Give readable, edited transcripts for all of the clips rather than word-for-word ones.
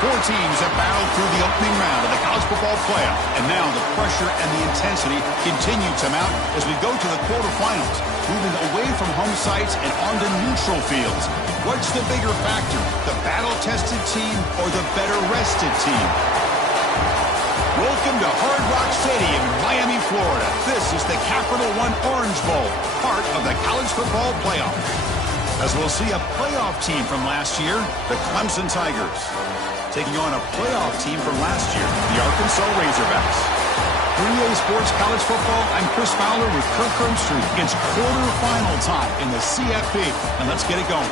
Four teams have battled through the opening round of the college football playoff, and now the pressure and the intensity continue to mount as we go to the quarterfinals, moving away from home sites and onto neutral fields. What's the bigger factor, the battle-tested team or the better-rested team? Welcome to Hard Rock Stadium in Miami, Florida. This is the Capital One Orange Bowl, part of the college football playoff. As we'll see a playoff team from last year, the Clemson Tigers, taking on a playoff team from last year, the Arkansas Razorbacks. 3A Sports College Football, I'm Chris Fowler with Kirk Herbstreit. It's quarterfinal time in the CFP, and let's get it going.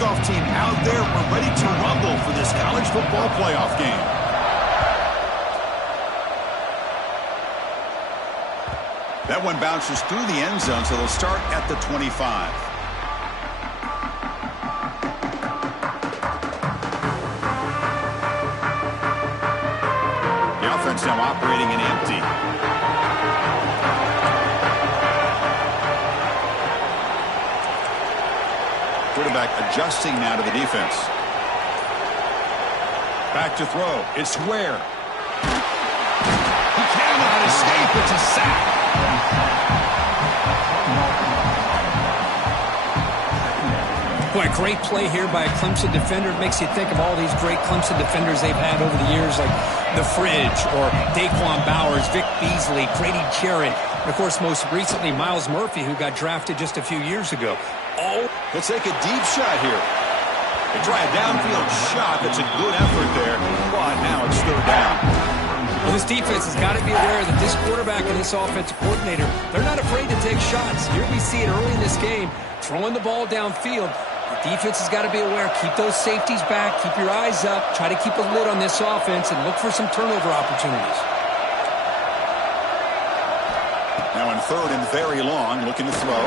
Kickoff team out there. We're ready to rumble for this college football playoff game. That one bounces through the end zone, so they'll start at the 25. The offense now operating in empty. Quarterback adjusting now to the defense. Back to throw. It's Ware. He cannot escape. It's a sack. Boy, a great play here by a Clemson defender. It makes you think of all these great Clemson defenders they've had over the years, like The Fridge or Daquan Bowers, Vic Beasley, Grady Jarrett, and, of course, most recently, Miles Murphy, who got drafted just a few years ago. He'll take a deep shot here. They try a downfield shot. That's a good effort there. But now it's third down. Well, this defense has got to be aware that this quarterback and this offensive coordinator, they're not afraid to take shots. Here we see it early in this game, throwing the ball downfield. The defense has got to be aware. Keep those safeties back. Keep your eyes up. Try to keep a lid on this offense and look for some turnover opportunities. Now in third and very long, looking to throw.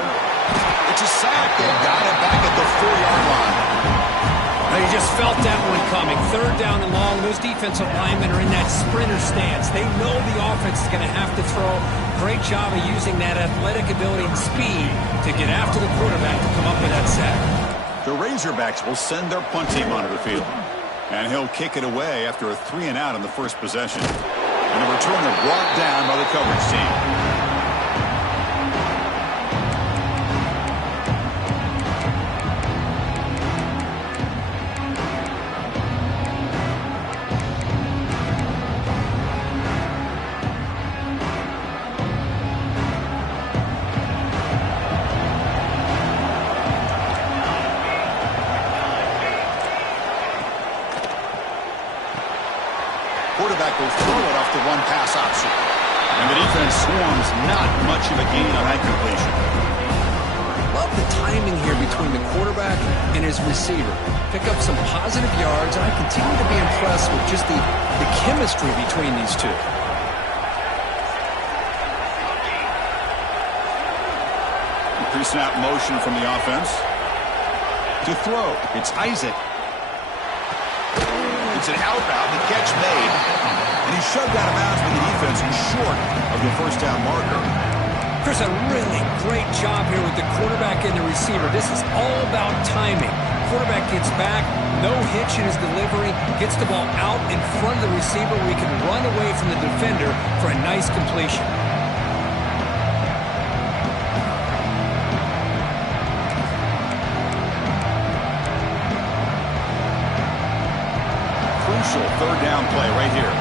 It's a sack. They got it back at the 4-yard line. Now you just felt that one coming. Third down and long. Those defensive linemen are in that sprinter stance. They know the offense is going to have to throw. Great job of using that athletic ability and speed to get after the quarterback to come up with that sack. The Razorbacks will send their punt team onto the field. And he'll kick it away after a 3-and-out on the first possession. And the returner brought down by the coverage team. Quarterback will throw it off the one-pass option. And the defense swarms, not much of a gain on that completion. Love the timing here between the quarterback and his receiver. Pick up some positive yards, and I continue to be impressed with just the chemistry between these two. Pre-snap motion from the offense. To throw, it's Isaac. It's an outbound, the catch made. And he's shoved out of bounds by the defense short of the first down marker. Chris, a really great job here with the quarterback and the receiver. This is all about timing. Quarterback gets back, no hitch in his delivery, gets the ball out in front of the receiver where he can run away from the defender for a nice completion. Third down play right here.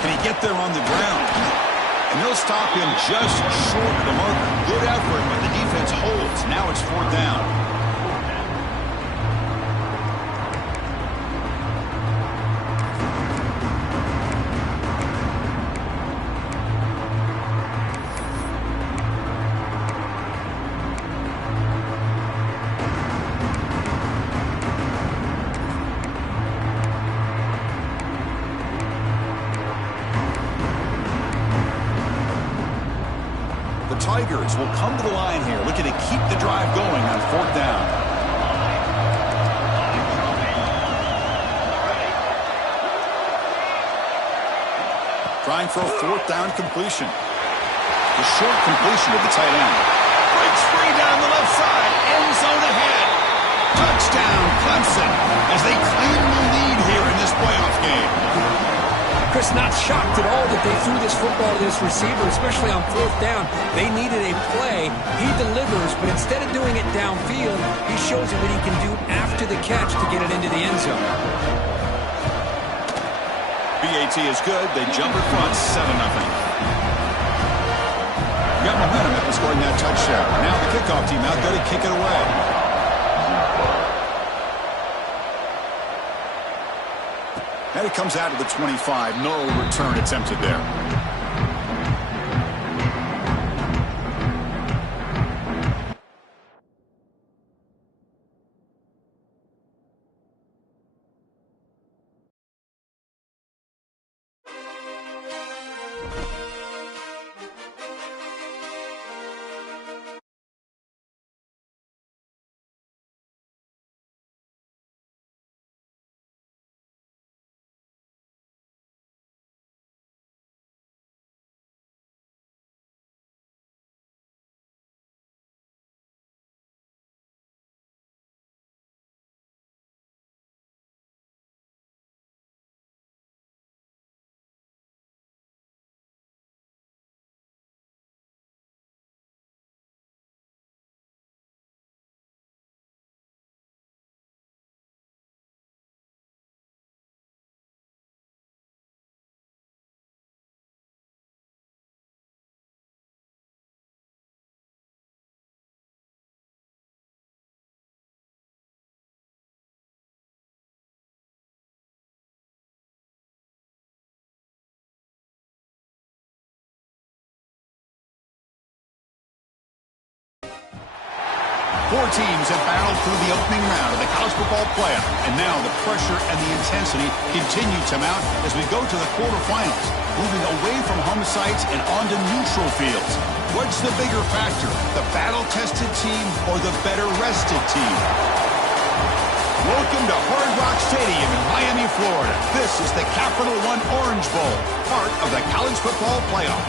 Can he get there on the ground? And they'll stop him just short of the marker. Good effort, but the defense holds. Now it's fourth down. Tigers will come to the line here, looking to keep the drive going on 4th down. Trying for a 4th down completion. The short completion of the tight end. Breaks free down the left side. End zone ahead. Touchdown, Clemson, as they claim the lead here in this playoff game. Chris, not shocked at all that they threw this football to this receiver, especially on 4th down. They needed a play. He delivers, but instead of doing it downfield, he shows you what he can do after the catch to get it into the end zone. BAT is good. They jump in front, 7-0. Got momentum after scoring that touchdown. Now the kickoff team out there to kick it away. And it comes out of the 25. No return attempted there. Four teams have battled through the opening round of the college football playoff, and now the pressure and the intensity continue to mount as we go to the quarterfinals, moving away from home sites and onto neutral fields. What's the bigger factor, the battle-tested team or the better-rested team? Welcome to Hard Rock Stadium in Miami, Florida. This is the Capital One Orange Bowl, part of the college football playoff.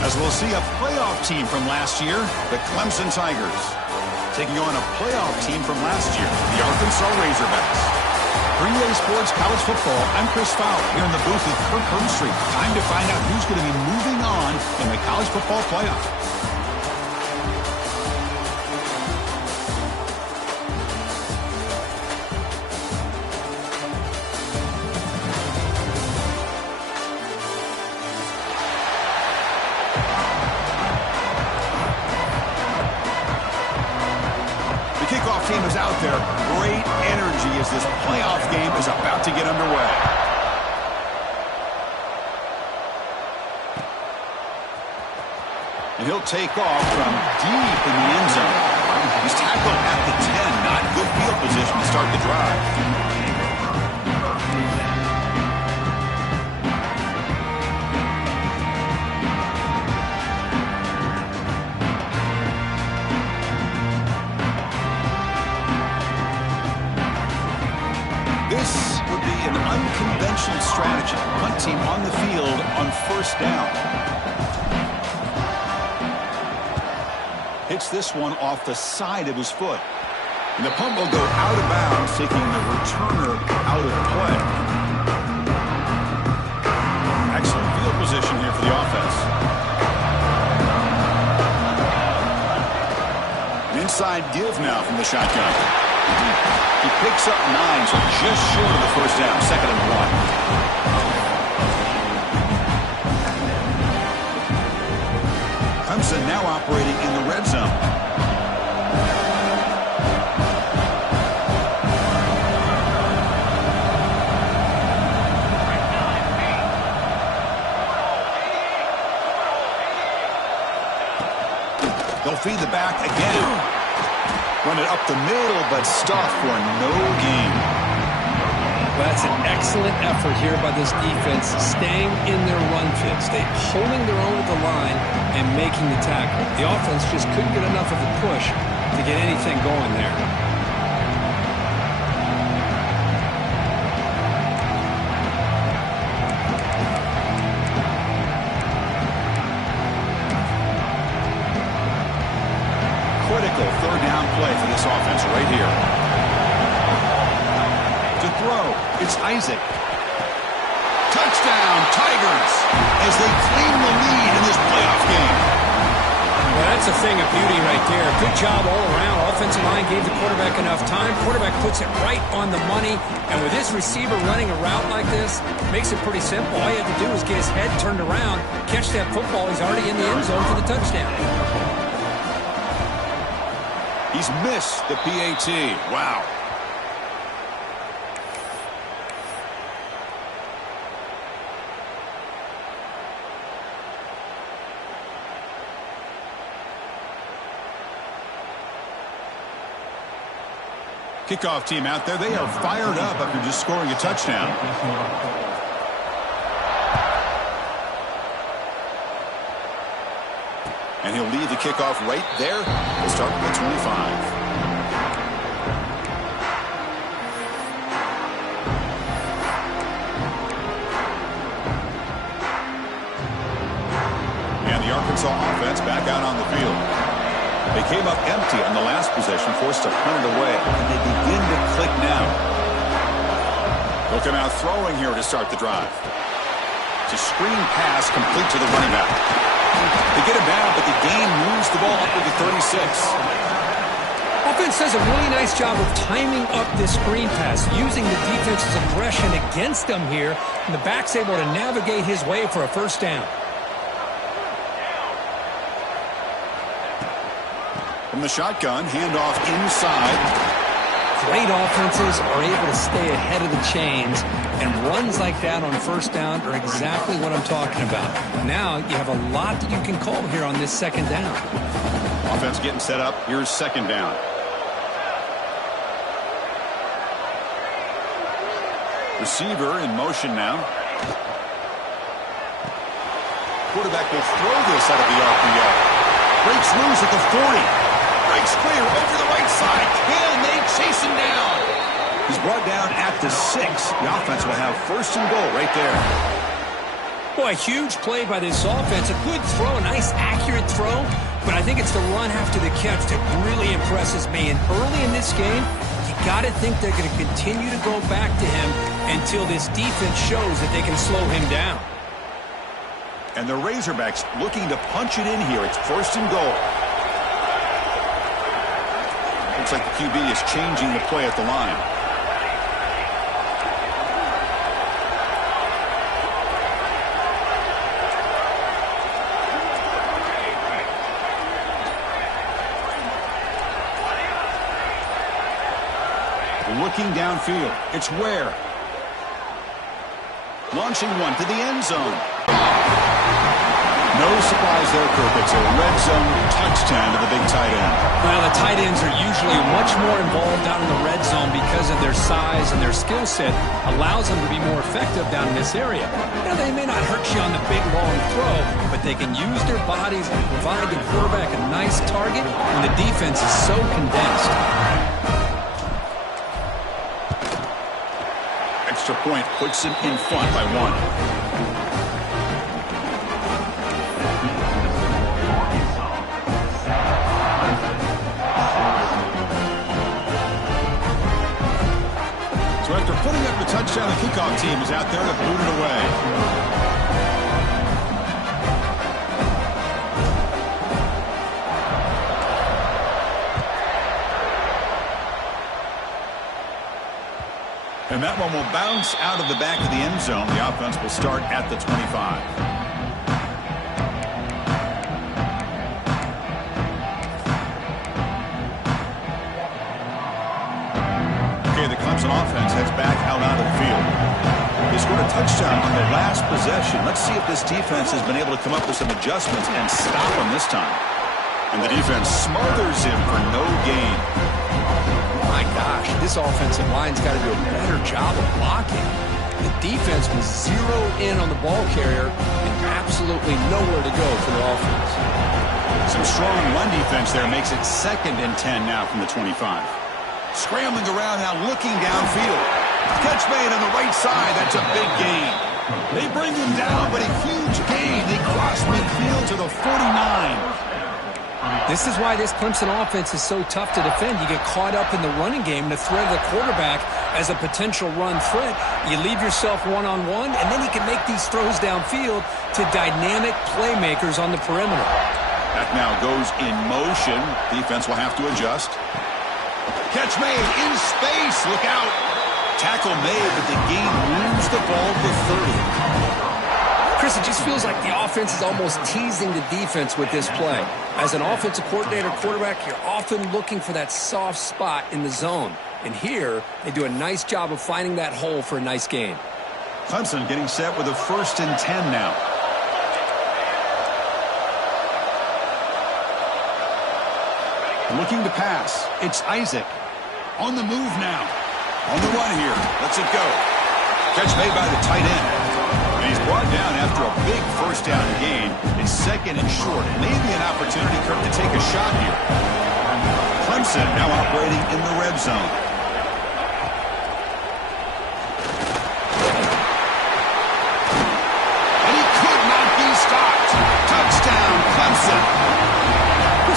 As we'll see a playoff team from last year, the Clemson Tigers, taking on a playoff team from last year, the Arkansas Razorbacks. 3A Sports College Football, I'm Chris Fowler here in the booth with Kirk Herbstreit. Time to find out who's going to be moving on in the college football playoff. Team is out there. Great energy as this playoff game is about to get underway. And he'll take off from deep in the end zone. He's tackled at the 10. Not good field position to start the drive. This would be an unconventional strategy. Punt team on the field on 1st down. Hits this one off the side of his foot. And the punt will go out of bounds, taking the returner out of play. Excellent field position here for the offense. An inside give now from the shotgun. He picks up 9, so just short of the 1st down, 2nd and 1. Clemson now operating in the red zone. They'll feed the back again. Run it up the middle, but stuffed for no gain. Well, that's an excellent effort here by this defense, staying in their run fit, holding their own at the line and making the tackle. The offense just couldn't get enough of a push to get anything going there. Critical third down play for this offense right here. To throw, it's Isaac. Touchdown, Tigers, as they claim the lead in this playoff game. Well, that's a thing of beauty right there. Good job all around. Offensive line gave the quarterback enough time. Quarterback puts it right on the money. And with this receiver running a route like this, makes it pretty simple. All you have to do is get his head turned around, catch that football. He's already in the end zone for the touchdown. He's missed the PAT. Wow. Kickoff team out there. They are fired up after just scoring a touchdown. And he'll lead the kickoff right there. We'll start with the 25. And the Arkansas offense back out on the field. They came up empty on the last possession, forced to punt it away, and they begin to click now. Looking out throwing here to start the drive. It's a screen pass complete to the running back. They get him down, but the gain moves the ball up to the 36. Offense does a really nice job of timing up this screen pass, using the defense's aggression against them here, and the back's able to navigate his way for a first down. From the shotgun, handoff inside. Great offenses are able to stay ahead of the chains, and runs like that on first down are exactly what I'm talking about. Now you have a lot that you can call here on this second down. Offense getting set up. Here's second down. Receiver in motion now. Quarterback will throw this out of the RGO. Breaks loose at the 40. Breaks clear over the right side. Can they chase him down? He's brought down at the 6. The offense will have first and goal right there. Boy, a huge play by this offense. A good throw, a nice accurate throw. But I think it's the run after the catch that really impresses me. And early in this game, you got to think they're going to continue to go back to him until this defense shows that they can slow him down. And the Razorbacks looking to punch it in here. It's first and goal. Looks like the QB is changing the play at the line. Looking downfield. It's Ware. Launching one to the end zone. No surprise there, Kirk. It's a red zone touchdown to the big tight end. Well, the tight ends are usually much more involved down in the red zone because of their size, and their skill set allows them to be more effective down in this area. Now, they may not hurt you on the big, long throw, but they can use their bodies and provide the quarterback a nice target when the defense is so condensed. Extra point puts him in front by 1. So after putting up the touchdown, the kickoff team is out there to boot it away. And that one will bounce out of the back of the end zone. The offense will start at the 25. The Clemson offense heads back out onto the field. They scored a touchdown on the last possession. Let's see if this defense has been able to come up with some adjustments and stop them this time. And the defense smothers him for no gain. my gosh, this offensive line's got to do a better job of blocking. The defense was zeroed in on the ball carrier and absolutely nowhere to go for the offense. Some strong run defense there makes it 2nd and 10 now from the 25. Scrambling around now, looking downfield. Catch made on the right side. That's a big gain. They bring him down, but a huge gain. They cross midfield to the 49. This is why this Clemson offense is so tough to defend. You get caught up in the running game and the threat of the quarterback as a potential run threat. You leave yourself one-on-one, and then you can make these throws downfield to dynamic playmakers on the perimeter. That now goes in motion. Defense will have to adjust. Catch made in space. Look out. Tackle made, but the game moves the ball to 30. Chris, it just feels like the offense is almost teasing the defense with this play. As an offensive coordinator, quarterback, you're often looking for that soft spot in the zone. And here, they do a nice job of finding that hole for a nice gain. Clemson getting set with a 1st and 10 now. Looking to pass. It's Isaac. On the move now. On the run here. Lets it go. Catch made by the tight end. And he's brought down after a big 1st down gain. It's 2nd and short. Maybe an opportunity, Kirk, to take a shot here. Clemson now operating in the red zone. And he could not be stopped. Touchdown, Clemson.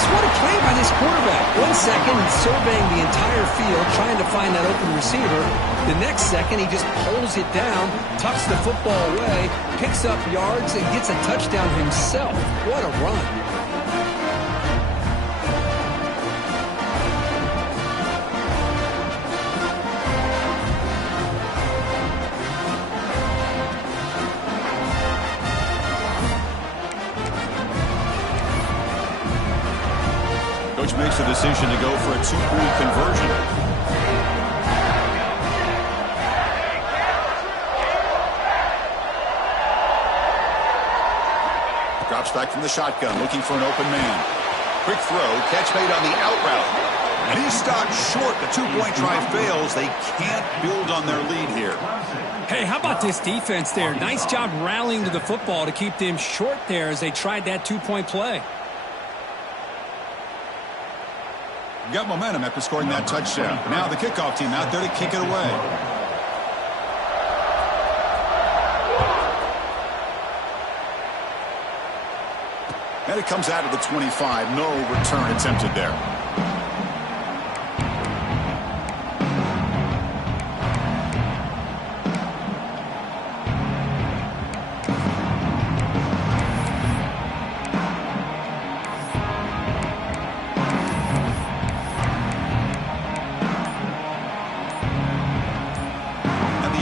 What a play by this quarterback. 1 second, he's surveying the entire field, trying to find that open receiver. The next second, he just pulls it down, tucks the football away, picks up yards, and gets a touchdown himself. What a run. Coach makes a decision to go for a 2-point conversion. Drops back from the shotgun, looking for an open man. Quick throw, catch made on the out route. And he's stopped short. The 2-point try fails. They can't build on their lead here. Hey, how about this defense there? Nice job rallying to the football to keep them short there as they tried that 2-point play. Got momentum after scoring that touchdown. Now the kickoff team out there to kick it away. And it comes out of the 25. No return attempted there.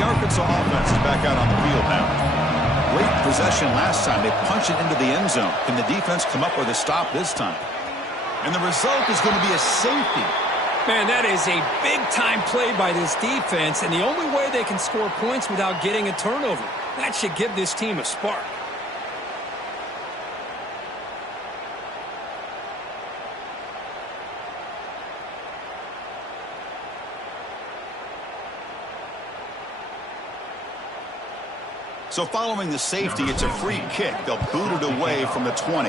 Arkansas offense is back out on the field now. Great possession last time. They punch it into the end zone. Can the defense come up with a stop this time? And the result is going to be a safety. Man, that is a big-time play by this defense, and the only way they can score points without getting a turnover. That should give this team a spark. So following the safety, it's a free kick. They'll boot it away from the 20.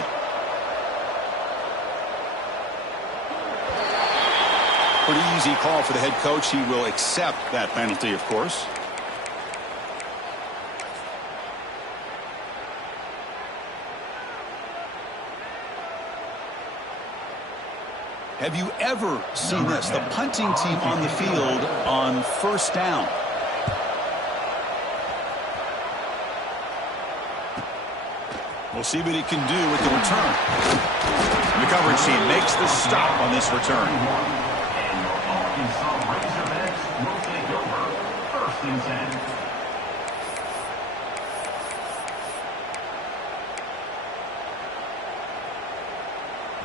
Pretty easy call for the head coach. He will accept that penalty, of course. Have you ever seen this? The punting team on the field on 1st down. We'll see what he can do with the return. And the coverage team makes the stop on this return.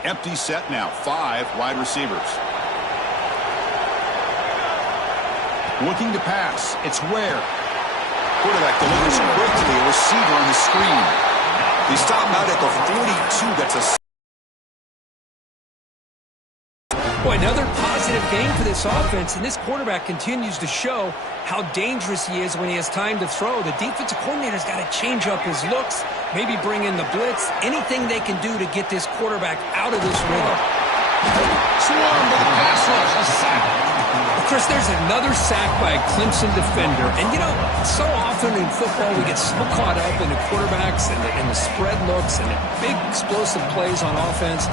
Empty set now. 5 wide receivers. Looking to pass. It's Ware. Quarterback delivers quickly. A receiver on the screen. He stopped out at the 42. That's a... Boy, another positive game for this offense, and this quarterback continues to show how dangerous he is when he has time to throw. The defensive coordinator's got to change up his looks, maybe bring in the blitz, anything they can do to get this quarterback out of this rhythm. Swarmed with a pass rush, a sack. Chris, there's another sack by a Clemson defender. And, you know, so often in football we get so caught up in the quarterbacks and the spread looks and the big explosive plays on offense.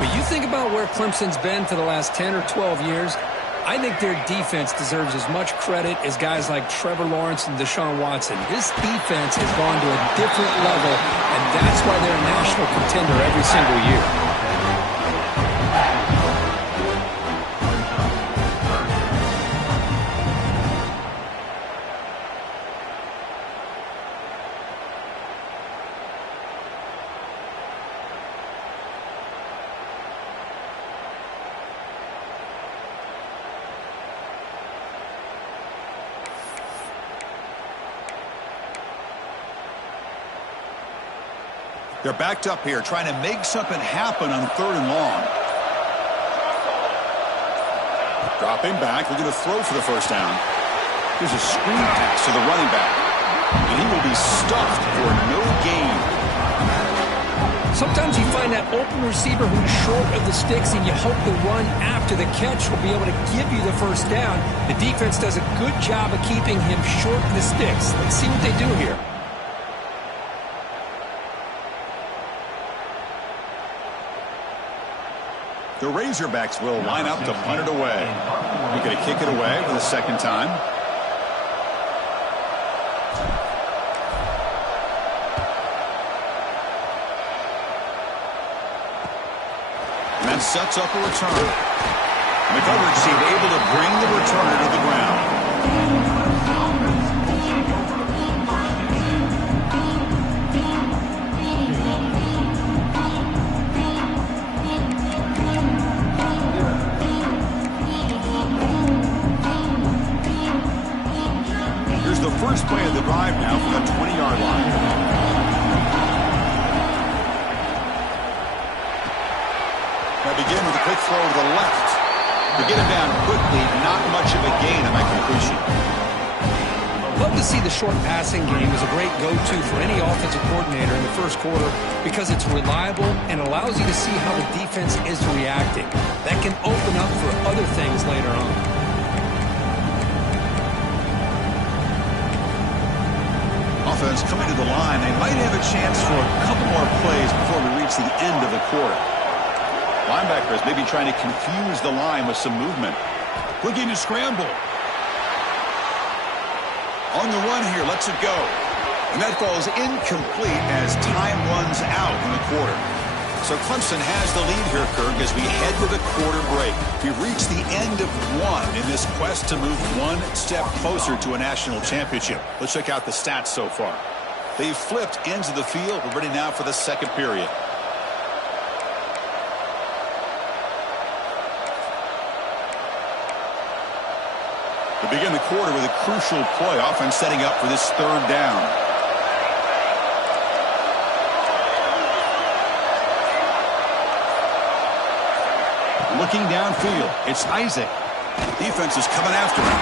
But you think about where Clemson's been for the last 10 or 12 years, I think their defense deserves as much credit as guys like Trevor Lawrence and Deshaun Watson. This defense has gone to a different level, and that's why they're a national contender every single year. They're backed up here, trying to make something happen on 3rd and long. Dropping back, looking to throw for the first down. Here's a screen pass to the running back. And he will be stuffed for no gain. Sometimes you find that open receiver who's short of the sticks, and you hope the run after the catch will be able to give you the first down. The defense does a good job of keeping him short of the sticks. Let's see what they do here. The Razorbacks will line up to punt it away. We're going to kick it away for the second time. And that sets up a return. And the coverage team able to bring the returner to the ground. First play of the drive now from the 20-yard line. Now begin with a quick throw to the left. To get him down quickly, not much of a gain on that completion. Love to see the short passing game as a great go-to for any offensive coordinator in the first quarter because it's reliable and allows you to see how the defense is reacting. That can open up for other things later on. Offense coming to the line. They might have a chance for a couple more plays before we reach the end of the quarter. Linebackers maybe trying to confuse the line with some movement. Looking to scramble. On the run here, lets it go. And that falls incomplete as time runs out in the quarter. So Clemson has the lead here, Kirk, as we head to the quarter break. We've reached the end of one in this quest to move one step closer to a national championship. Let's check out the stats so far. They've flipped ends of the field. We're ready now for the second period. We begin the quarter with a crucial play, offense setting up for this 3rd down. Looking downfield, it's Isaac. Defense is coming after him.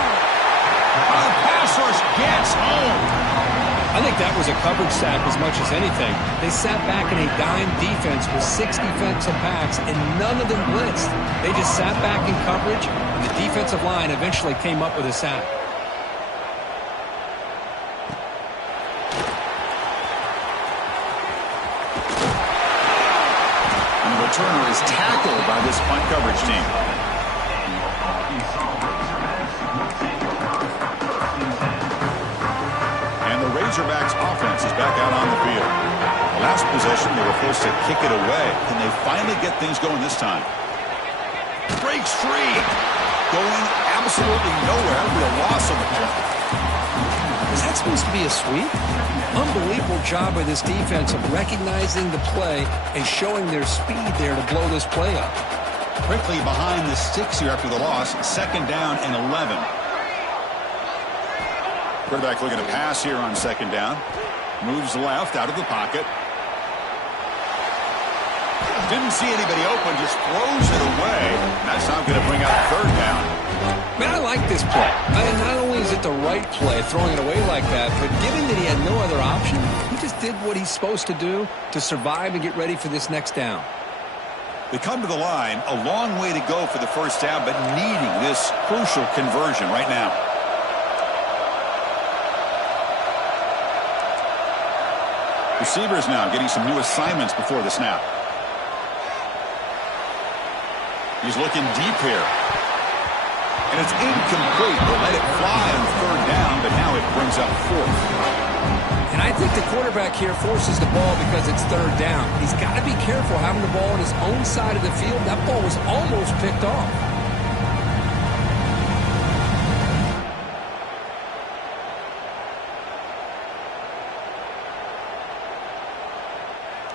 The pass rush gets home. I think that was a coverage sack as much as anything. They sat back in a dime defense with 6 defensive backs, and none of them blitzed. They just sat back in coverage, and the defensive line eventually came up with a sack. Returner is tackled by this punt coverage team. And the Razorbacks offense is back out on the field. The last possession, they were forced to kick it away. Can they finally get things going this time? Breaks free. Going absolutely nowhere. It'll be a loss on the play. Is that supposed to be a sweep? Unbelievable job by this defense of recognizing the play and showing their speed there to blow this play up. Quickly behind the sticks here after the loss. 2nd down and 11. Quarterback looking to pass here on 2nd down. Moves left out of the pocket. Didn't see anybody open, just throws it away. That's not going to bring up third down. Man, I like this play. Not only is it the right play, throwing it away like that, but given that he had no other option, he just did what he's supposed to do to survive and get ready for this next down. They come to the line, a long way to go for the first down, but needing this crucial conversion right now. Receivers now getting some new assignments before the snap. He's looking deep here. And it's incomplete. They let it fly on third down, but now it brings up fourth. And I think the quarterback here forces the ball because it's third down. He's got to be careful having the ball on his own side of the field. That ball was almost picked off.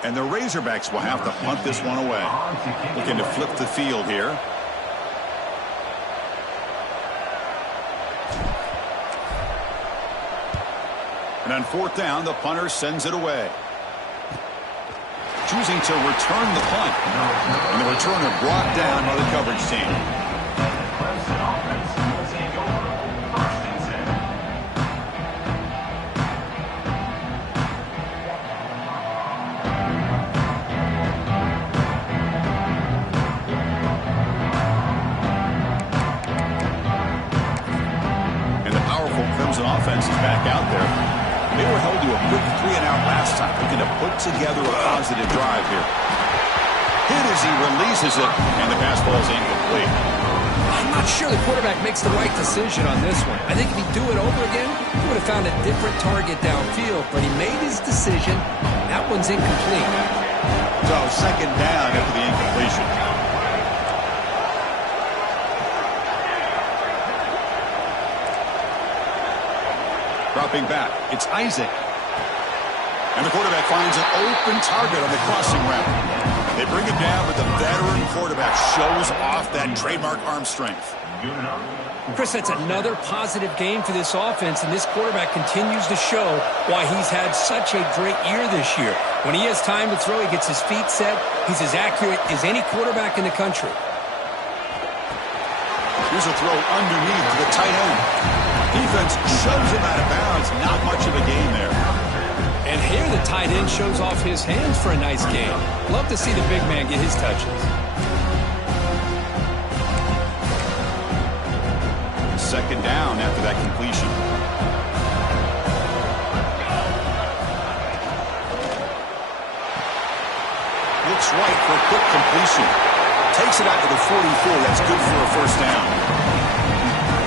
And the Razorbacks will have to punt this one away. Looking to flip the field here. And on fourth down, the punter sends it away. Choosing to return the punt. And the returner brought down by the coverage team. Clemson offense is back out there. They were held to a quick 3-and-out last time, looking to put together a positive drive here. Hit as he releases it, and the pass ball is incomplete. I'm not sure the quarterback makes the right decision on this one. I think if he'd do it over again, he would have found a different target downfield, but he made his decision. That one's incomplete. So second down after the incompletion. Dropping back, it's Isaac. And the quarterback finds an open target on the crossing route. They bring it down, but the veteran quarterback shows off that trademark arm strength. Chris, that's another positive game for this offense, and this quarterback continues to show why he's had such a great year this year. When he has time to throw, he gets his feet set. He's as accurate as any quarterback in the country. Here's a throw underneath to the tight end. Defense shoves him out of bounds. Not much of a gain there. And here the tight end shows off his hands for a nice gain. Love to see the big man get his touches. Second down after that completion. Looks right for a quick completion. Takes it out to the 44. That's good for a first down.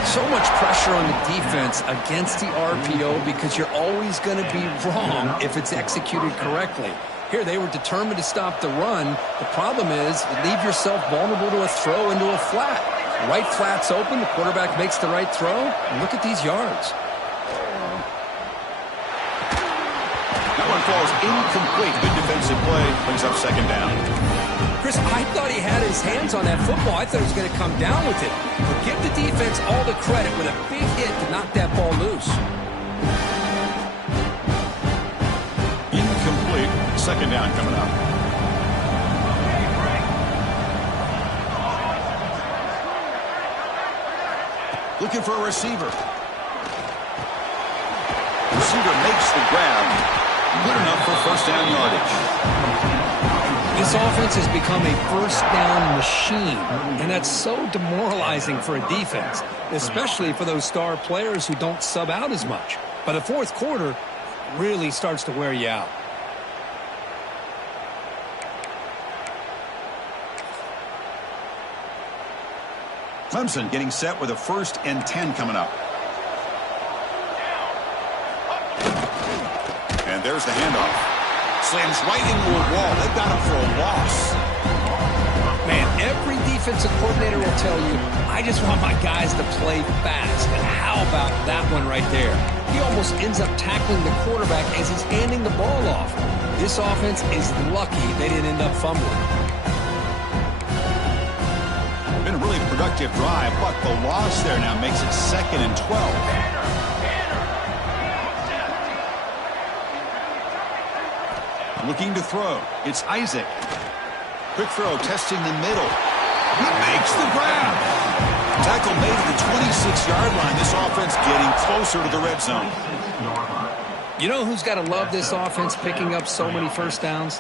So much pressure on the defense against the RPO because you're always going to be wrong if it's executed correctly. Here they were determined to stop the run. The problem is you leave yourself vulnerable to a throw into a flat. Right flat's open. The quarterback makes the right throw. And look at these yards. That one falls incomplete. Good defensive play. Brings up second down. Chris, I thought he had his hands on that football. I thought he was going to come down with it. But give the defense all the credit with a big hit to knock that ball loose. Incomplete. Second down coming up. Looking for a receiver. Receiver makes the grab. Good enough for first down yardage. This offense has become a first down machine, and that's so demoralizing for a defense, especially for those star players who don't sub out as much. By the fourth quarter, it really starts to wear you out. Clemson getting set with a 1st and 10 coming up. And there's the handoff. Slams right into a wall. They've got him for a loss. Man, every defensive coordinator will tell you, I just want my guys to play fast. And how about that one right there? He almost ends up tackling the quarterback as he's handing the ball off. This offense is lucky they didn't end up fumbling. Been a really productive drive, but the loss there now makes it 2nd and 12. Looking to throw. It's Isaac. Quick throw, testing the middle. He makes the grab. Tackle made at the 26-yard line. This offense getting closer to the red zone. You know who's got to love this offense picking up so many first downs?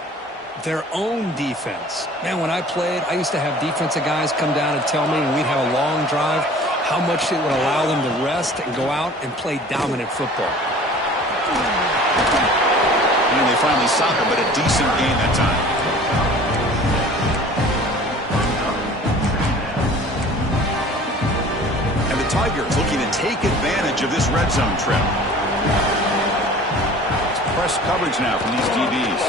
Their own defense. Man, when I played, I used to have defensive guys come down and tell me when we'd have a long drive how much it would allow them to rest and go out and play dominant football. And they finally stop it, but a decent gain that time. And the Tigers looking to take advantage of this red zone trip. It's press coverage now from these DBs.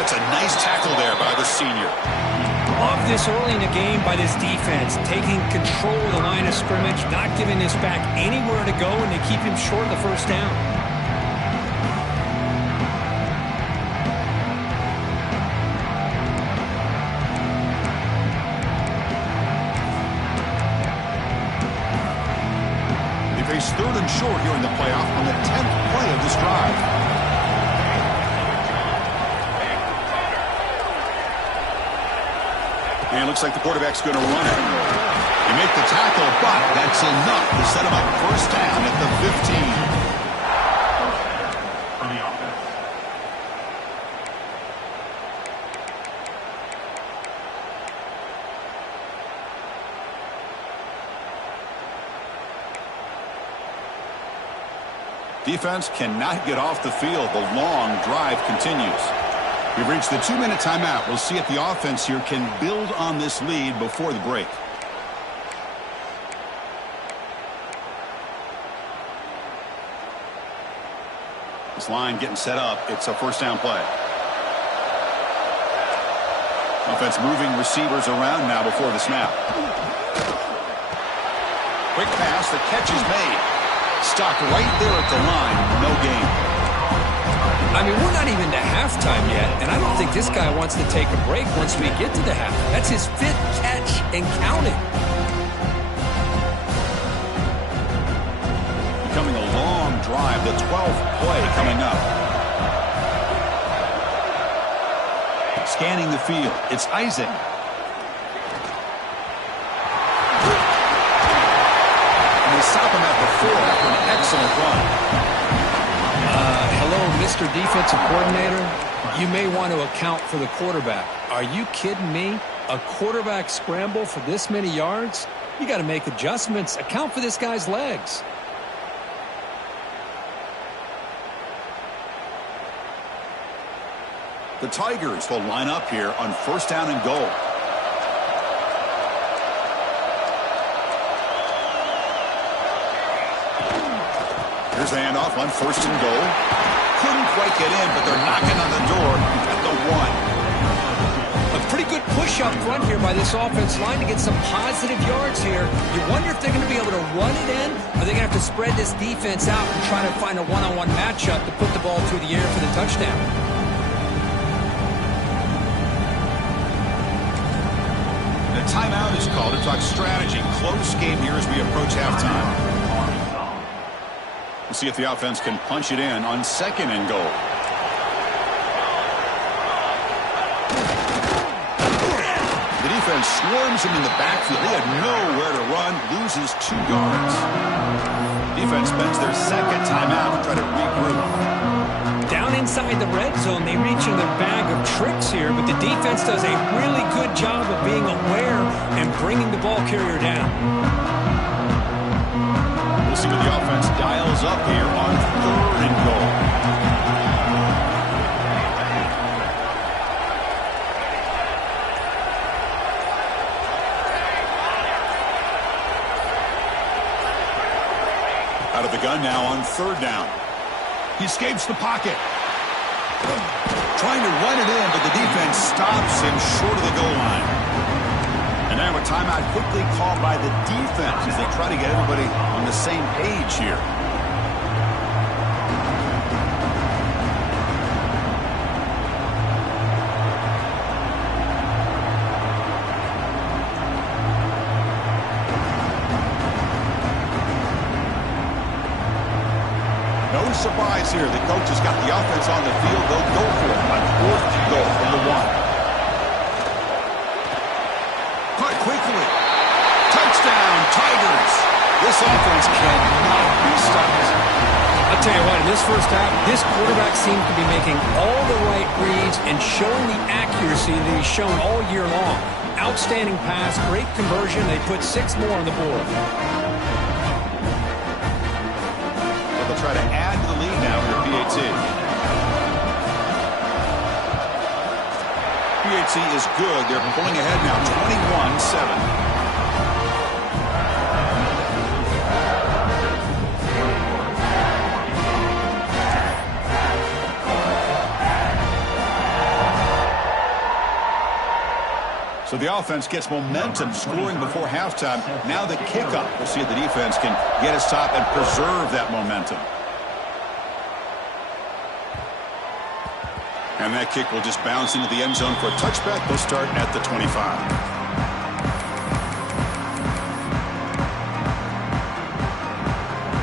That's a nice tackle there by the senior. Love this early in the game by this defense, taking control of the line of scrimmage, not giving this back anywhere to go, and they keep him short of the first down. They face 3rd and short here in the playoff on the 10th play of this drive. And it looks like the quarterback's going to run it. They make the tackle, but that's enough to set him up first down at the 15. Defense cannot get off the field. The long drive continues. We've reached the 2-minute timeout. We'll see if the offense here can build on this lead before the break. This line getting set up. It's a first down play. Offense moving receivers around now before the snap. Quick pass. The catch is made. Stopped right there at the line. No gain. I mean, we're not even to halftime yet, and I don't think this guy wants to take a break once we get to the half. That's his 5th catch and counting. Becoming a long drive, the 12th play coming up. Scanning the field, it's Isaac. And they stop him at the 4 after an excellent run. Hello, Mr. Defensive Coordinator. You may want to account for the quarterback. Are you kidding me? A quarterback scramble for this many yards? You got to make adjustments. Account for this guy's legs. The Tigers will line up here on first down and goal. Here's the handoff on first and goal. Couldn't quite get in, but they're knocking on the door at the 1. A pretty good push up front here by this offense line to get some positive yards here. You wonder if they're going to be able to run it in, or they're going to have to spread this defense out and try to find a one-on-one matchup to put the ball through the air for the touchdown. The timeout is called to talk strategy. Close game here as we approach halftime. We'll see if the offense can punch it in on second and goal. The defense swarms him in the backfield. They had nowhere to run, loses 2 yards. Defense spends their second timeout to try to regroup. Down inside the red zone, they reach in their bag of tricks here, but the defense does a really good job of being aware and bringing the ball carrier down. We'll see what the offense dials up here on third and goal. Out of the gun now on third down. He escapes the pocket. Trying to run it in, but the defense stops him short of the goal line. And now a timeout quickly called by the defense as they try to get everybody on the same page here. No surprise here. The coach has got the offense on the field. They'll go for it on fourth and goal from the 1. first half, this quarterback seems to be making all the right reads and showing the accuracy that he's shown all year long. Outstanding pass, great conversion. They put 6 more on the board. But they'll try to add to the lead now for PAT. PAT is good. They're pulling ahead now, 21-7. So the offense gets momentum, scoring before halftime. Now the kickoff. We'll see if the defense can get a stop and preserve that momentum. And that kick will just bounce into the end zone for a touchback. They'll start at the 25.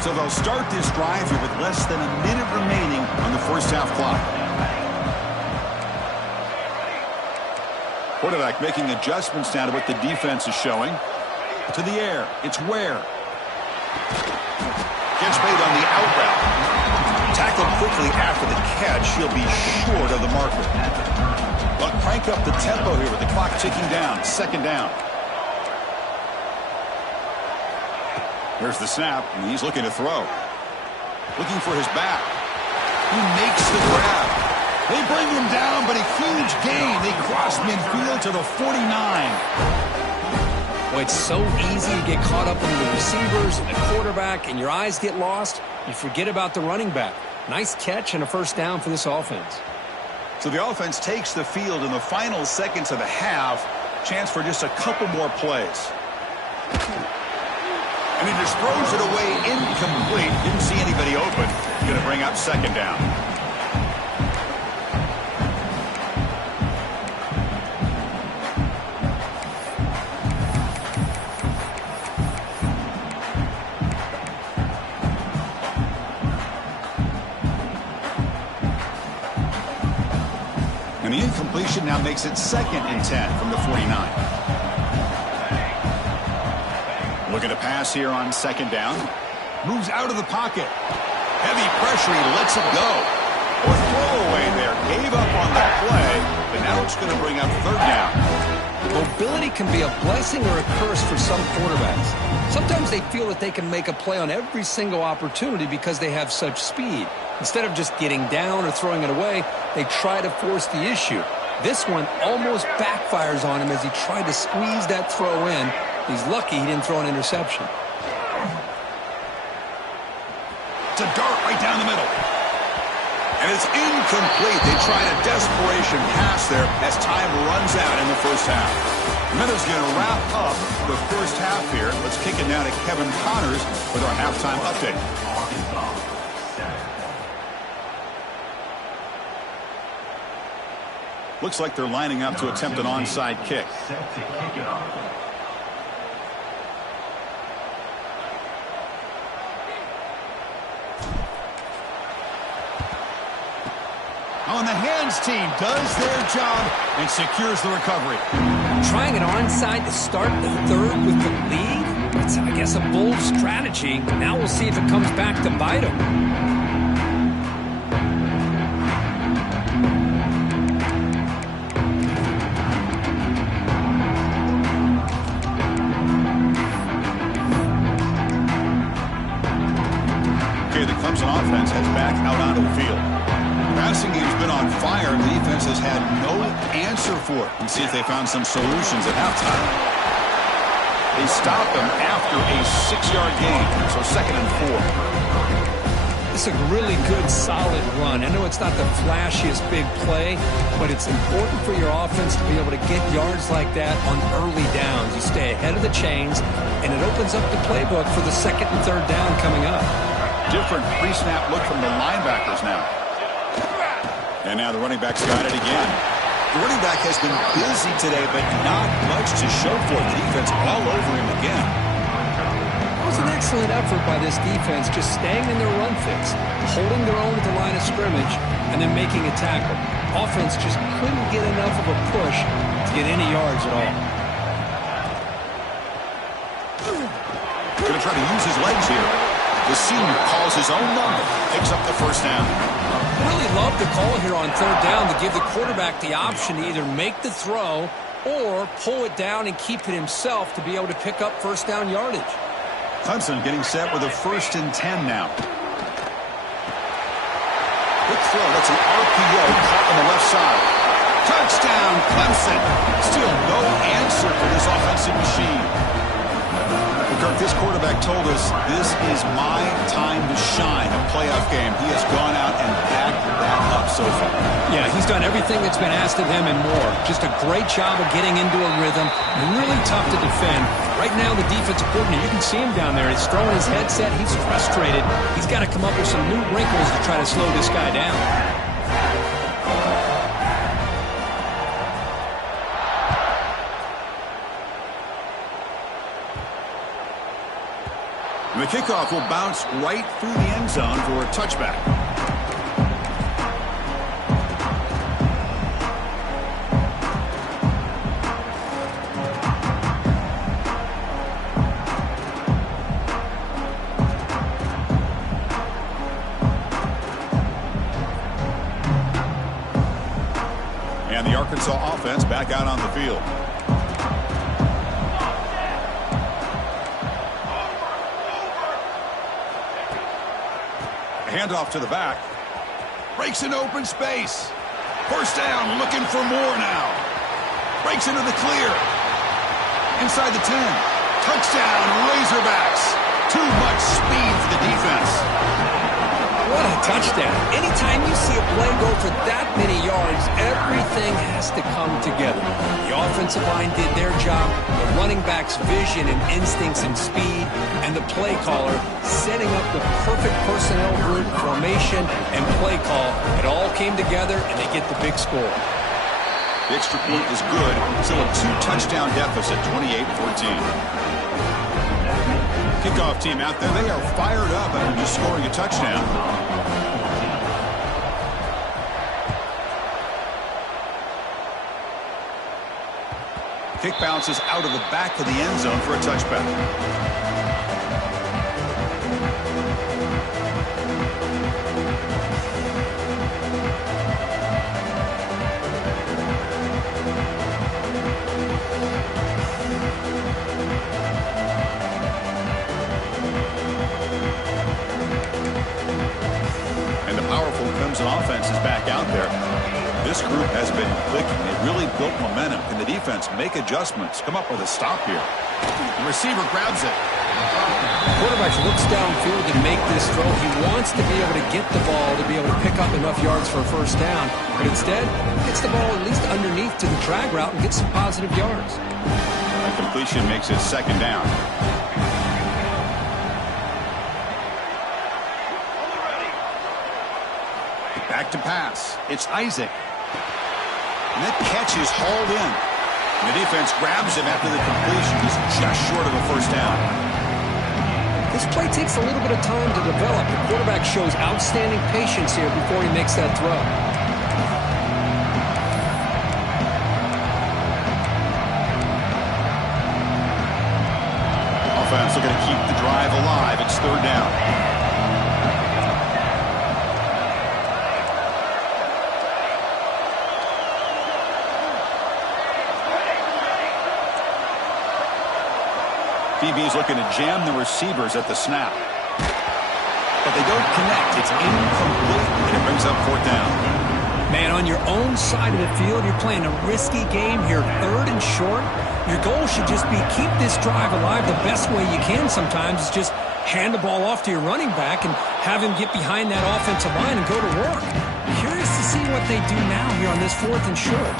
So they'll start this drive here with less than a minute remaining on the first half clock. Quarterback making adjustments now to what the defense is showing. To the air. It's Ware. Gets made on the out route. Tackled quickly after the catch. He'll be short of the marker. But crank up the tempo here with the clock ticking down. Second down. There's the snap, and he's looking to throw. Looking for his back. He makes the grab. They bring him down, but a huge gain. They cross midfield to the 49. Well, it's so easy to get caught up in the receivers and the quarterback, and your eyes get lost. You forget about the running back. Nice catch and a first down for this offense. So the offense takes the field in the final seconds of the half. Chance for just a couple more plays. And he just throws it away incomplete. Didn't see anybody open. Going to bring up second down. And the incompletion now makes it 2nd and 10 from the 49. Looking to pass here on second down. Moves out of the pocket. Heavy pressure. He lets it go. Or throwaway there. Gave up on the play. But now it's going to bring up third down. Mobility can be a blessing or a curse for some quarterbacks. Sometimes they feel that they can make a play on every single opportunity because they have such speed. Instead of just getting down or throwing it away, they try to force the issue. This one almost backfires on him as he tried to squeeze that throw in. He's lucky he didn't throw an interception. It's a dart right down the middle. And it's incomplete. They tried a desperation pass there as time runs out in the first half. Miller's going to wrap up the first half here. Let's kick it now to Kevin Connors with our halftime update. Looks like they're lining up to attempt an onside kick. On the hands team does their job and secures the recovery. Trying it onside to start the third with the lead? It's, I guess, a bold strategy. Now we'll see if it comes back to bite them. The Clemson offense heads back out onto the field. Passing game's been on fire. The defense has had no answer for it. Let's see if they found some solutions at halftime. They stopped them after a 6-yard gain, so 2nd and 4. This is a really good, solid run. I know it's not the flashiest big play, but it's important for your offense to be able to get yards like that on early downs. You stay ahead of the chains, and it opens up the playbook for the 2nd and 3rd down coming up. Different pre-snap look from the linebackers now. And now the running back's got it again. The running back has been busy today, but not much to show for it. The defense all over him again. It was an excellent effort by this defense, just staying in their run fix, holding their own at the line of scrimmage, and then making a tackle. Offense just couldn't get enough of a push to get any yards at all. Going to try to use his legs here. The senior calls his own number, picks up the first down. Really love the call here on third down to give the quarterback the option to either make the throw or pull it down and keep it himself to be able to pick up first down yardage. Clemson getting set with a 1st and 10 now. Quick throw. That's an RGO caught on the left side. Touchdown, Clemson. Still no answer for this offensive machine. Kirk, this quarterback told us this is my time to shine, a playoff game. He has gone out and backed that up so far. Yeah, he's done everything that's been asked of him and more. Just a great job of getting into a rhythm. Really tough to defend. Right now, the defensive coordinator, you can see him down there. He's throwing his headset. He's frustrated. He's got to come up with some new wrinkles to try to slow this guy down. And the kickoff will bounce right through the end zone for a touchback. And the Arkansas offense back out on the field. Handoff to the back. Breaks in open space. First down, looking for more now. Breaks into the clear. Inside the 10. Touchdown, Razorbacks. Too much speed for the defense. What a touchdown. Anytime you see a play go for that many yards, everything has to come together. The offensive line did their job, the running back's vision and instincts and speed, and the play caller setting up the perfect personnel group, formation, and play call. It all came together, and they get the big score. The extra point is good. Still a 2-touchdown deficit, 28-14. Kickoff team out there, they are fired up after just scoring a touchdown. Kick bounces out of the back of the end zone for a touchback. Offense is back out there. This group has been clicking. They really built momentum. Can the defense make adjustments? Come up with a stop here. The receiver grabs it. The quarterback looks downfield to make this throw. He wants to be able to get the ball to be able to pick up enough yards for a first down. But instead, gets the ball at least underneath to the drag route and gets some positive yards. That completion makes it second down. Back to pass. It's Isaac. And that catch is hauled in. And the defense grabs him after the completion. He's just short of a first down. This play takes a little bit of time to develop. The quarterback shows outstanding patience here before he makes that throw. Offense looking to keep the drive alive. It's third down. DB's looking to jam the receivers at the snap. But they don't connect. It's incomplete, and it brings up fourth down. Man, on your own side of the field, you're playing a risky game here, third and short. Your goal should just be keep this drive alive the best way you can sometimes is just hand the ball off to your running back and have him get behind that offensive line and go to work. Curious to see what they do now here on this fourth and short.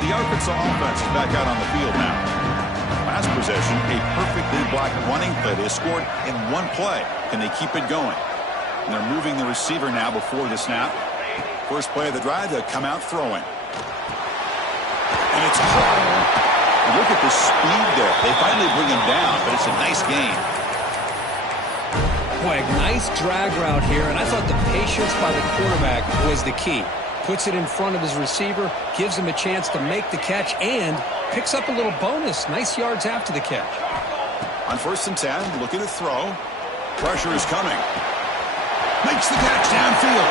The Arkansas offense is back out on the field now. Last possession, a perfectly blocked running play. They scored in one play. Can they keep it going? And they're moving the receiver now before the snap. First play of the drive, they'll come out throwing. And it's caught. Look at the speed there. They finally bring him down, but it's a nice gain. Boy, a nice drag route here, and I thought the patience by the quarterback was the key. Puts it in front of his receiver, gives him a chance to make the catch, and picks up a little bonus. Nice yards after the catch. On 1st and 10, looking to throw. Pressure is coming. Makes the catch downfield.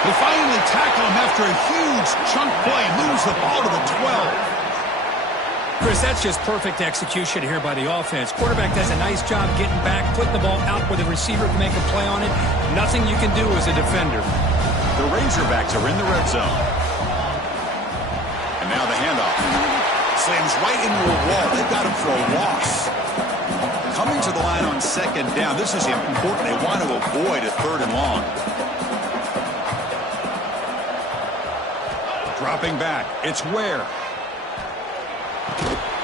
They finally tackle him after a huge chunk play. Moves the ball to the 12. Chris, that's just perfect execution here by the offense. Quarterback does a nice job getting back, putting the ball out where the receiver can make a play on it. Nothing you can do as a defender. The Razorbacks are in the red zone. And now the handoff. Slams right into a wall. They've got him for a loss. Coming to the line on 2nd down. This is important. They want to avoid a 3rd and long. Dropping back. It's Ware.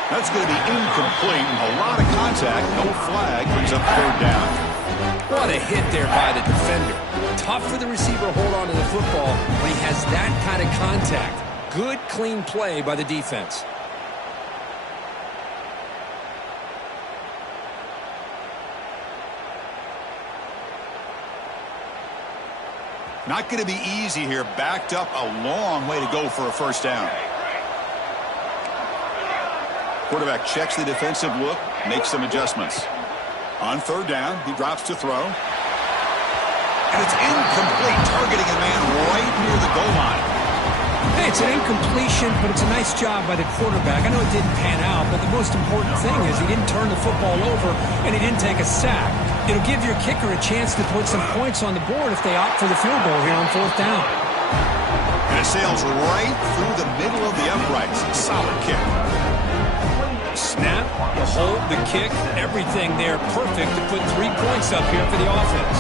That's going to be incomplete. A lot of contact. No flag. Brings up 3rd down. What a hit there by the defender. Tough for the receiver to hold on to the football when he has that kind of contact. Good, clean play by the defense. Not going to be easy here. Backed up a long way to go for a 1st down. Quarterback checks the defensive look, makes some adjustments. On 3rd down, he drops to throw. And it's incomplete, targeting a man right near the goal line. Hey, it's an incompletion, but it's a nice job by the quarterback. I know it didn't pan out, but the most important thing is he didn't turn the football over and he didn't take a sack. It'll give your kicker a chance to put some points on the board if they opt for the field goal here on 4th down. And it sails right through the middle of the uprights. Solid kick. Snap, the hold, the kick, everything there perfect to put 3 points up here for the offense.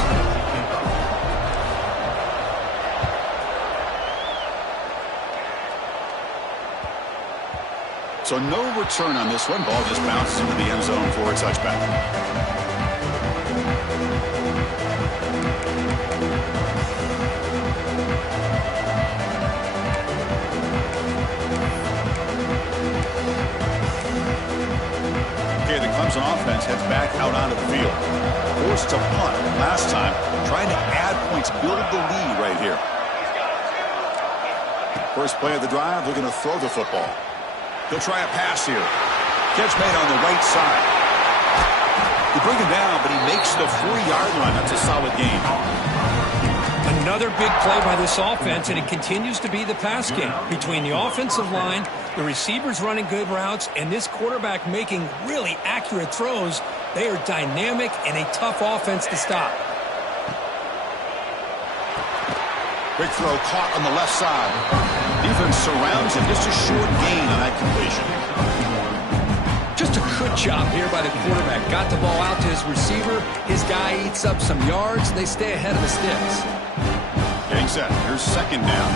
So no return on this one. Ball just bounces into the end zone for a touchback. The Clemson offense heads back out onto the field. Forced to punt last time, trying to add points, build the lead right here. First play of the drive, looking to throw the football. He'll try a pass here. Catch made on the right side. They bring him down, but he makes the 4-yard line. That's a solid gain. Another big play by this offense, and it continues to be the pass game. Between the offensive line, the receivers running good routes, and this quarterback making really accurate throws, they are dynamic and a tough offense to stop. Big throw caught on the left side. Defense surrounds him. Just a short gain on that completion. Just a good job here by the quarterback. Got the ball out to his receiver. His guy eats up some yards. They stay ahead of the sticks. Getting set. Here's 2nd down.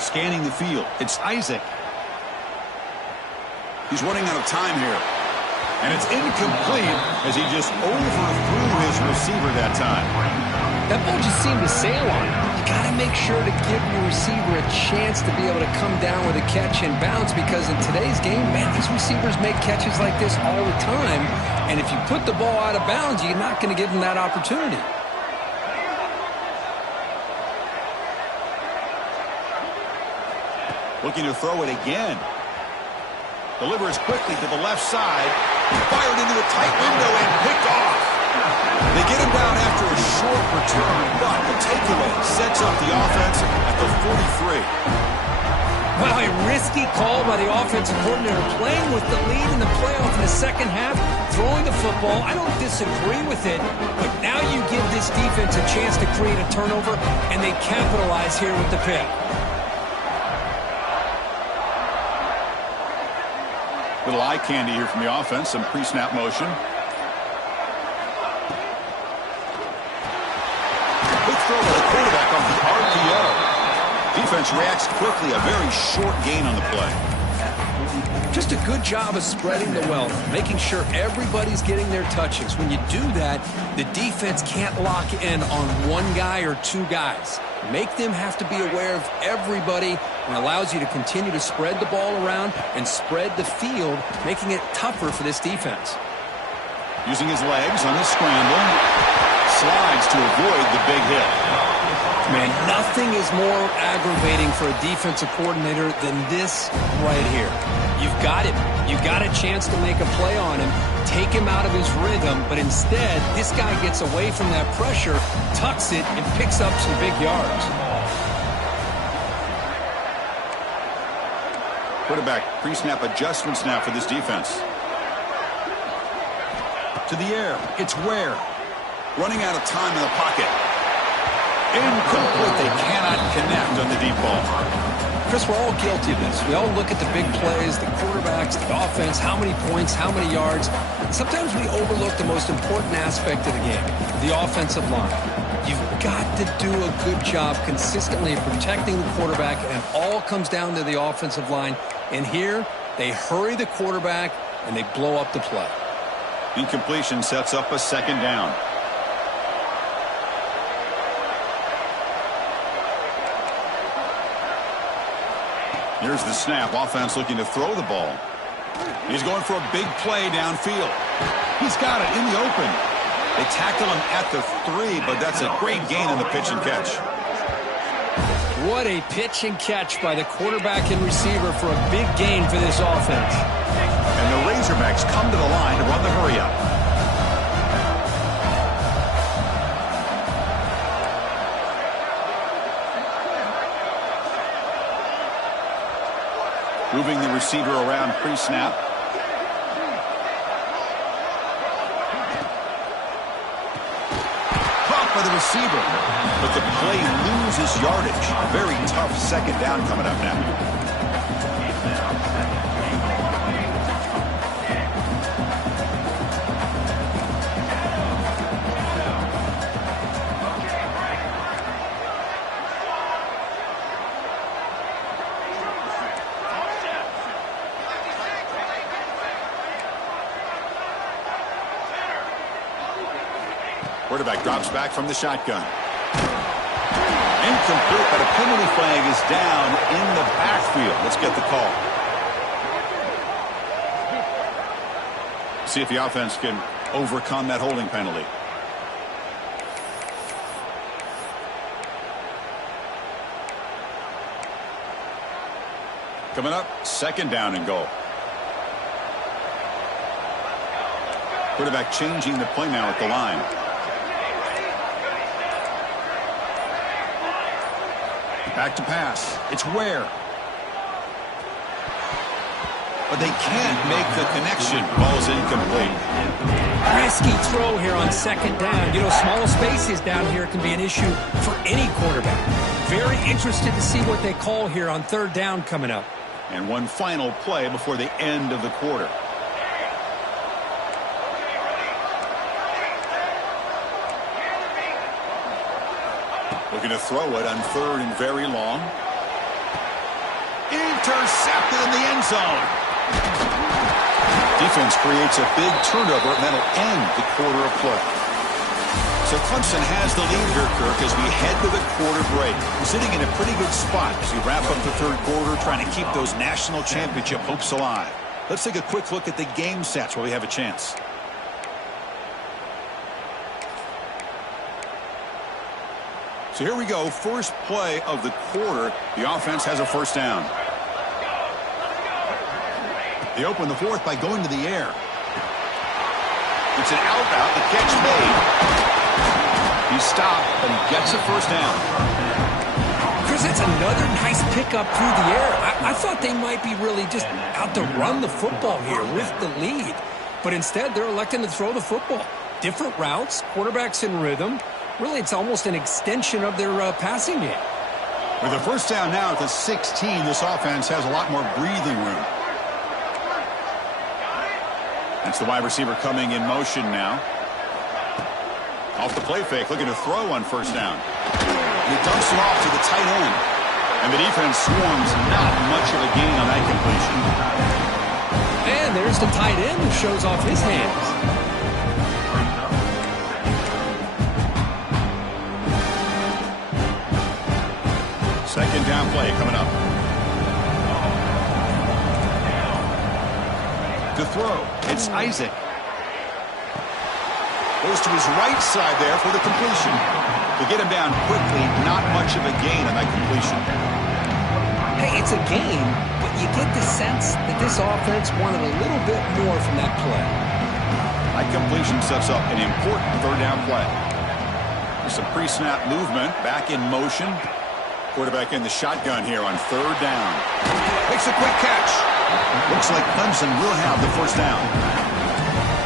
Scanning the field. It's Isaac. He's running out of time here. And it's incomplete as he just overthrew his receiver that time. That ball just seemed to sail on him. You got to make sure to give your receiver a chance to be able to come down with a catch and bounce, because in today's game, man, these receivers make catches like this all the time. And if you put the ball out of bounds, you're not going to give them that opportunity. Looking to throw it again. Delivers quickly to the left side. Fired into a tight window and picked off. They get him down after a short return, but the takeaway sets up the offense at the 43. Well, a risky call by the offensive coordinator, playing with the lead in the playoff in the 2nd half, throwing the football. I don't disagree with it, but now you give this defense a chance to create a turnover, and they capitalize here with the pick. Little eye candy here from the offense. Some pre-snap motion. Good throw by the quarterback off the RGO. Defense reacts quickly. A very short gain on the play. Just a good job of spreading the wealth, making sure everybody's getting their touches. When you do that, the defense can't lock in on one guy or 2 guys. Make them have to be aware of everybody, and allows you to continue to spread the ball around and spread the field, making it tougher for this defense. Using his legs on the scramble. Slides to avoid the big hit. Man, nothing is more aggravating for a defensive coordinator than this right here. You've got him. You've got a chance to make a play on him, take him out of his rhythm, but instead, this guy gets away from that pressure, tucks it, and picks up some big yards. Quarterback pre-snap adjustments now for this defense. To the air. It's Ware. Running out of time in the pocket. Incomplete. They cannot connect on the deep ball. Chris, we're all guilty of this. We all look at the big plays, the quarterbacks, the offense, how many points, how many yards. Sometimes we overlook the most important aspect of the game, the offensive line. You've got to do a good job consistently protecting the quarterback, and it all comes down to the offensive line. And here, they hurry the quarterback, and they blow up the play. Incompletion sets up a second down. Here's the snap. Offense looking to throw the ball. He's going for a big play downfield. He's got it in the open. They tackle him at the 3, but that's a great gain in the pitch and catch. What a pitch and catch by the quarterback and receiver for a big gain for this offense. And the Razorbacks come to the line to run the hurry-up. Moving the receiver around pre-snap. Caught by the receiver. But the play loses yardage. A very tough second down coming up now. Quarterback drops back from the shotgun. Incomplete, but a penalty flag is down in the backfield. Let's get the call. See if the offense can overcome that holding penalty. Coming up, second down and goal. Quarterback changing the play now at the line. Back to pass. It's Ware. But they can't make the connection. Ball's incomplete. Risky throw here on second down. You know, small spaces down here can be an issue for any quarterback. Very interested to see what they call here on third down coming up. And one final play before the end of the quarter. Looking to throw it on third and very long. Intercepted in the end zone. Defense creates a big turnover, and that'll end the quarter of play. So Clemson has the lead here, Kirk, as we head to the quarter break. We're sitting in a pretty good spot as we wrap up the third quarter, trying to keep those national championship hopes alive. Let's take a quick look at the game stats while we have a chance. So here we go, first play of the quarter. The offense has a first down. They open the fourth by going to the air. It's an out route, the catch made. He stopped, but he gets a first down. Chris, that's another nice pickup through the air. I thought they might be really just out to run the football here with the lead. But instead, they're electing to throw the football. Different routes, quarterbacks in rhythm. Really, it's almost an extension of their passing game. With a first down now at the 16, this offense has a lot more breathing room. That's the wide receiver coming in motion now. Off the play fake, looking to throw on first down. And he dumps it off to the tight end. And the defense swarms, not much of a gain on that completion. And there's the tight end who shows off his hands. Second down play coming up. To throw, it's Isaac. Goes to his right side there for the completion. To get him down quickly, not much of a gain on that completion. Hey, it's a gain, but you get the sense that this offense wanted a little bit more from that play. That completion sets up an important third down play. There's some pre-snap movement, back in motion. Quarterback in the shotgun here on third down. Makes a quick catch. Looks like Clemson will have the first down.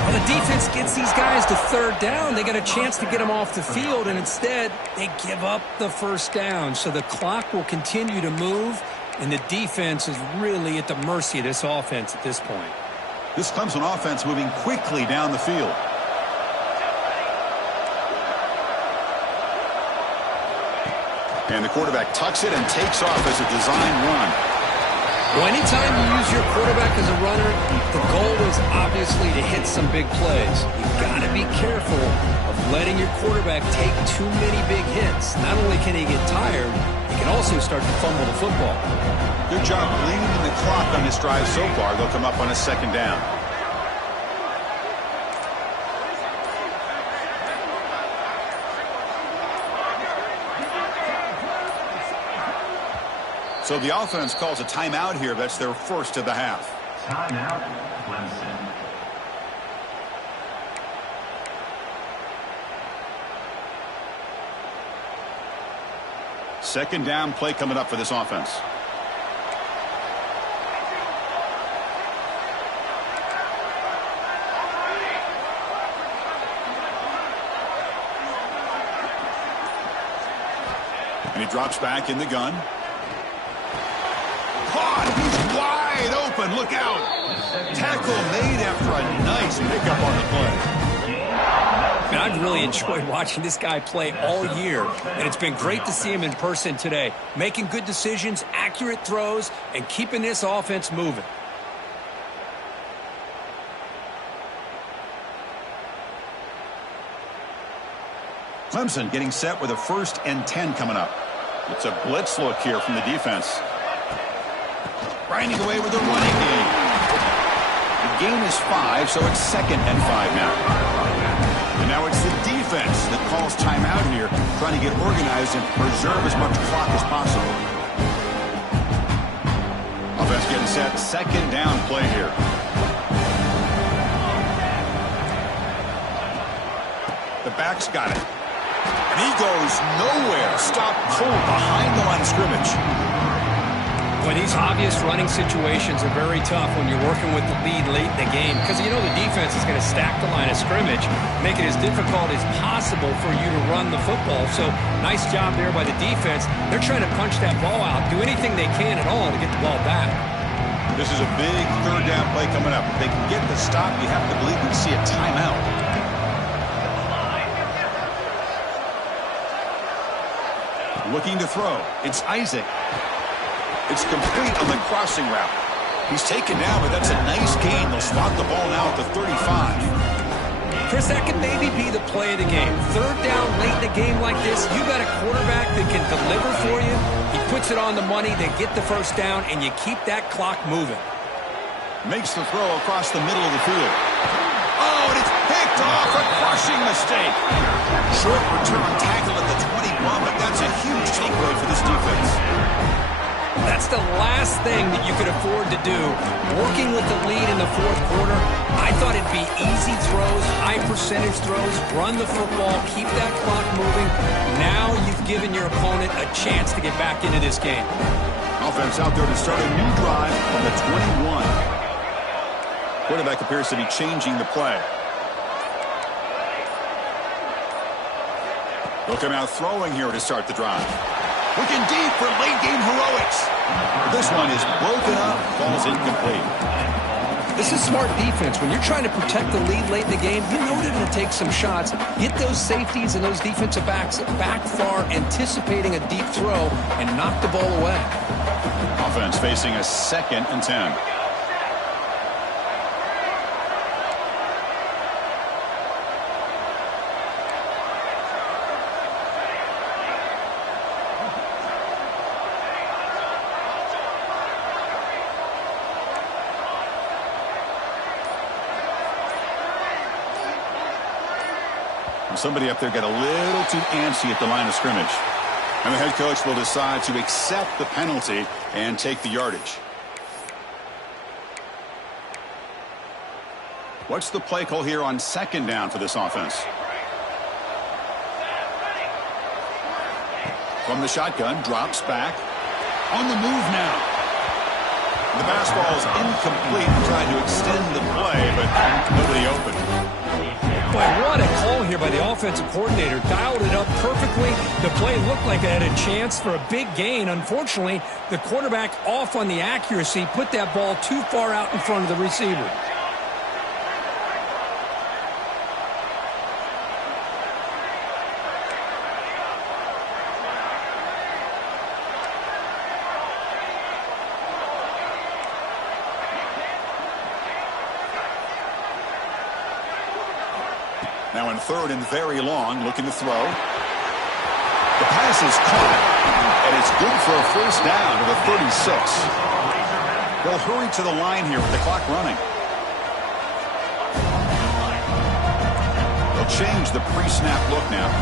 Well, the defense gets these guys to third down. They got a chance to get them off the field, and instead they give up the first down. So the clock will continue to move, and the defense is really at the mercy of this offense at this point. This Clemson offense moving quickly down the field. And the quarterback tucks it and takes off as a design run. Well, anytime you use your quarterback as a runner, the goal is obviously to hit some big plays. You've got to be careful of letting your quarterback take too many big hits. Not only can he get tired, he can also start to fumble the football. Good job bleeding the clock on this drive so far. They'll come up on a second down. So the offense calls a timeout here. That's their first of the half. Timeout, Clemson. Second down play coming up for this offense. And he drops back in the gun. Caught. He's wide open. Look out. Tackle made after a nice pickup on the play. And I've really enjoyed watching this guy play all year, and it's been great to see him in person today, making good decisions, accurate throws, and keeping this offense moving. Clemson getting set with a 1st and 10 coming up. It's a blitz look here from the defense. Grinding away with the running game. The gain is 5, so it's 2nd and 5 now. And now it's the defense that calls timeout here, trying to get organized and preserve as much clock as possible. Offense getting set, second down play here. The back's got it. And he goes nowhere. Stop cold behind the line of scrimmage. Boy, these obvious running situations are very tough when you're working with the lead late in the game because you know the defense is going to stack the line of scrimmage, make it as difficult as possible for you to run the football. So nice job there by the defense. They're trying to punch that ball out, do anything they can at all to get the ball back. This is a big third down play coming up. If they can get the stop, you have to believe we see a timeout. Looking to throw. It's Isaac. It's complete on the crossing route. He's taken down, but that's a nice gain. They'll spot the ball now at the 35. Chris, that could maybe be the play of the game. Third down late in a game like this, you got a quarterback that can deliver for you. He puts it on the money, they get the first down, and you keep that clock moving. Makes the throw across the middle of the field. Oh, and it's picked off. A crushing mistake. Short return tackle at the 21, but that's a huge takeaway for this defense. That's the last thing that you could afford to do. Working with the lead in the fourth quarter, I thought it'd be easy throws, high percentage throws, run the football, keep that clock moving. Now you've given your opponent a chance to get back into this game. Offense out there to start a new drive on the 21. Quarterback appears to be changing the play. They'll come out throwing here to start the drive. Looking deep for late-game heroics. This one is broken up, falls incomplete. This is smart defense. When you're trying to protect the lead late in the game, you know they're going to take some shots. Get those safeties and those defensive backs back far, anticipating a deep throw, and knock the ball away. Offense facing a 2nd and 10. Somebody up there got a little too antsy at the line of scrimmage. And the head coach will decide to accept the penalty and take the yardage. What's the play call here on second down for this offense? From the shotgun, drops back. On the move now. The pass ball is incomplete. Trying to extend the play, but nobody open. Boy, what a call here by the offensive coordinator. Dialed it up perfectly. The play looked like it had a chance for a big gain. Unfortunately, the quarterback off on the accuracy, put that ball too far out in front of the receiver. Now in third and very long, looking to throw. The pass is caught, and it's good for a first down to the 36. They'll hurry to the line here with the clock running. They'll change the pre-snap look now.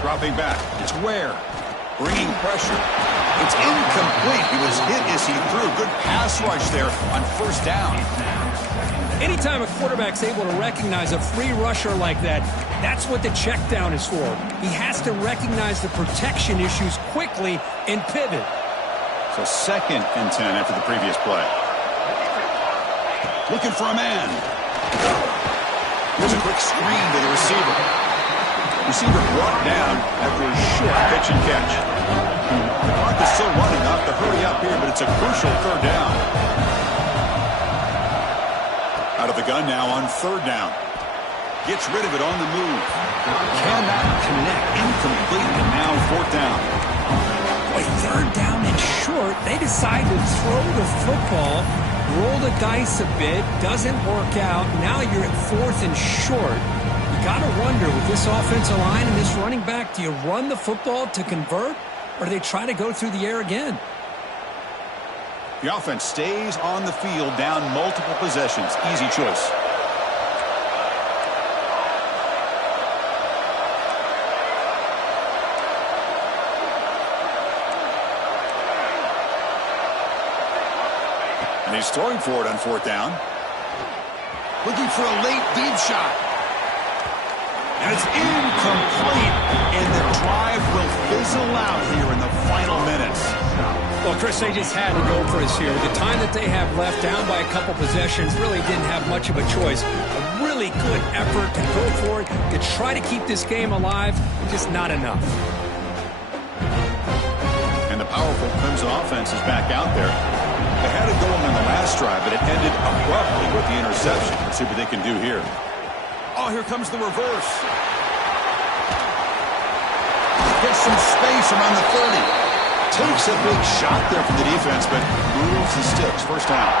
Dropping back. It's Ware. Bringing pressure. It's incomplete. He was hit as he threw. Good pass rush there on first down. Anytime a quarterback's able to recognize a free rusher like that, that's what the check down is for. He has to recognize the protection issues quickly and pivot. So 2nd and 10 after the previous play. Looking for a man. Here's a quick screen to the receiver. Receiver brought down after a short pitch and catch. The clock is still running. Off to hurry up here, but it's a crucial third down. Out of the gun now on third down. Gets rid of it on the move. Cannot connect. Incomplete, and now fourth down. Boy, third down and short. They decide to throw the football, roll the dice a bit, doesn't work out. Now you're at fourth and short. You got to wonder, with this offensive line and this running back, do you run the football to convert, or do they try to go through the air again? The offense stays on the field, down multiple possessions. Easy choice. And he's throwing for it on fourth down. Looking for a late deep shot. And it's incomplete. And the drive will fizzle out here in the final minutes. Well, Chris, they just had to go for us here. The time that they have left, down by a couple possessions, really didn't have much of a choice. A really good effort to go for it, to try to keep this game alive, just not enough. And the powerful Clemson offense is back out there. They had it going on the last drive, but it ended abruptly with the interception. Let's see what they can do here. Oh, here comes the reverse. Gets some space around the 30. Takes a big shot there from the defense, but moves the sticks. First down.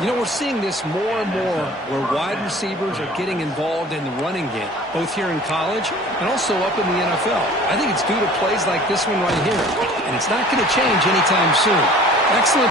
You know, we're seeing this more and more where wide receivers are getting involved in the running game, both here in college and also up in the NFL. I think it's due to plays like this one right here, and it's not going to change anytime soon. Excellent.